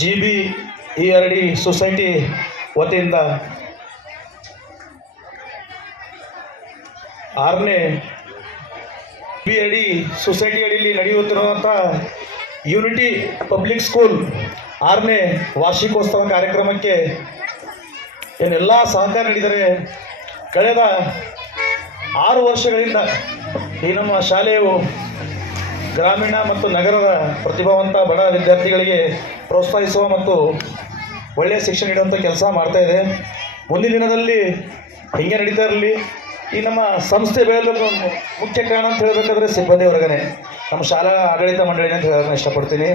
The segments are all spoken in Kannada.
GBERD ಸೊಸೈಟಿ ವತಿಯಿಂದ 6ನೇ GBERD ಸೊಸೈಟಿ ಅಡಿಯಲ್ಲಿ ನಡೆಯುತ್ತಿರುವಂಥ ಯೂನಿಟಿ ಪಬ್ಲಿಕ್ ಸ್ಕೂಲ್ 6ನೇ ವಾರ್ಷಿಕೋತ್ಸವ ಕಾರ್ಯಕ್ರಮಕ್ಕೆ ಏನೆಲ್ಲ ಸಹಕಾರ ನೀಡಿದರೆ ಕಳೆದ 6 ವರ್ಷಗಳಿಂದ ಈ ನಮ್ಮ ಶಾಲೆಯು ಗ್ರಾಮೀಣ ಮತ್ತು ನಗರದ ಪ್ರತಿಭಾವಂತ ಬಡ ವಿದ್ಯಾರ್ಥಿಗಳಿಗೆ ಪ್ರೋತ್ಸಾಹಿಸುವ ಮತ್ತು ಒಳ್ಳೆಯ ಶಿಕ್ಷಣ ನೀಡುವಂಥ ಕೆಲಸ ಮಾಡ್ತಾ ಇದೆ. ಮುಂದಿನ ದಿನದಲ್ಲಿ ಹಿಂಗೆ ನಡೀತಾ ಇರಲಿ. ಈ ನಮ್ಮ ಸಂಸ್ಥೆ ಬೆಳೆಯಲು ಮುಖ್ಯ ಕಾರಣ ಅಂತ ಹೇಳಬೇಕಾದ್ರೆ ಸಿಬ್ಬಂದಿ ವರ್ಗನೇ, ನಮ್ಮ ಶಾಲಾ ಆಡಳಿತ ಮಂಡಳಿನೇ ಅಂತ ಹೇಳೋದನ್ನ ಇಷ್ಟಪಡ್ತೀನಿ.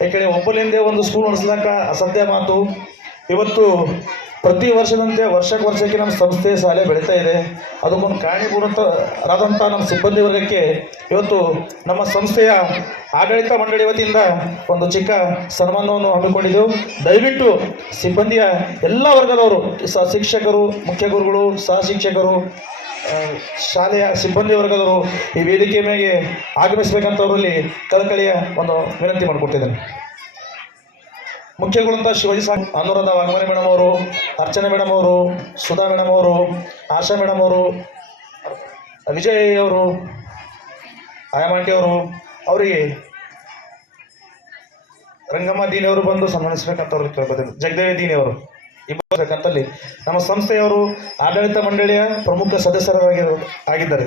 ಯಾಕೆಂದರೆ ಒಬ್ಬಲಿಂದೇ ಒಂದು ಸ್ಕೂಲ್ ನಡೆಸ್ಲಾಕ ಅಸಾಧ್ಯ ಮಾತು. ಇವತ್ತು ಪ್ರತಿ ವರ್ಷದಂತೆ ವರ್ಷಕ್ಕೆ ನಮ್ಮ ಸಂಸ್ಥೆ ಶಾಲೆ ಬೆಳೀತಾ ಇದೆ. ಅದಕ್ಕೊಂದು ಕಾರಣೀಭೂತರಾದಂಥ ನಮ್ಮ ಸಿಬ್ಬಂದಿ ವರ್ಗಕ್ಕೆ ಇವತ್ತು ನಮ್ಮ ಸಂಸ್ಥೆಯ ಆಡಳಿತ ಮಂಡಳಿ ವತಿಯಿಂದ ಒಂದು ಚಿಕ್ಕ ಸನ್ಮಾನವನ್ನು ಹಮ್ಮಿಕೊಂಡಿದ್ದೆವು. ದಯವಿಟ್ಟು ಸಿಬ್ಬಂದಿಯ ಎಲ್ಲ ವರ್ಗದವರು, ಶಿಕ್ಷಕರು, ಮುಖ್ಯ ಗುರುಗಳು, ಸಹ ಶಿಕ್ಷಕರು, ಶಾಲೆಯ ಸಿಬ್ಬಂದಿ ವರ್ಗದವರು ಈ ವೇದಿಕೆ ಮೇಲೆ ಆಗಮಿಸಬೇಕಂತವರಲ್ಲಿ ಕಳಕಳಿಯ ಒಂದು ವಿನಂತಿ ಮಾಡಿಕೊಡ್ತಿದ್ದೇನೆ. ಮುಖ್ಯಗಳಂತ ಶಿವಾಜಿ ಸಾಹೇಬ್, ಅನುರಾಧ ವಾಗ್ಮನೆ ಮೇಡಮ್ ಅವರು, ಅರ್ಚನಾ ಮೇಡಮ್ ಅವರು, ಸುಧಾ ಮೇಡಮ್ ಅವರು, ಆಶಾ ಮೇಡಮ್ ಅವರು, ವಿಜಯ್ ಅವರು, ಆಯಮಾಂಟಿ ಅವರು, ಅವರಿಗೆ ರಂಗಮ್ಮ ದೀನಿ ಅವರು ಬಂದು ಸನ್ಮಾನಿಸಬೇಕಂತ ಅವ್ರಿಗೆ ಕೇಳ್ಕೊತೀನಿ. ಜಗದೇವಿ ದೀನಿ ಅವರು ಇಬ್ಬರು ಬೇಕಂತಲ್ಲಿ ನಮ್ಮ ಸಂಸ್ಥೆಯವರು ಆಡಳಿತ ಮಂಡಳಿಯ ಪ್ರಮುಖ ಸದಸ್ಯರಾಗಿದ್ದಾರೆ.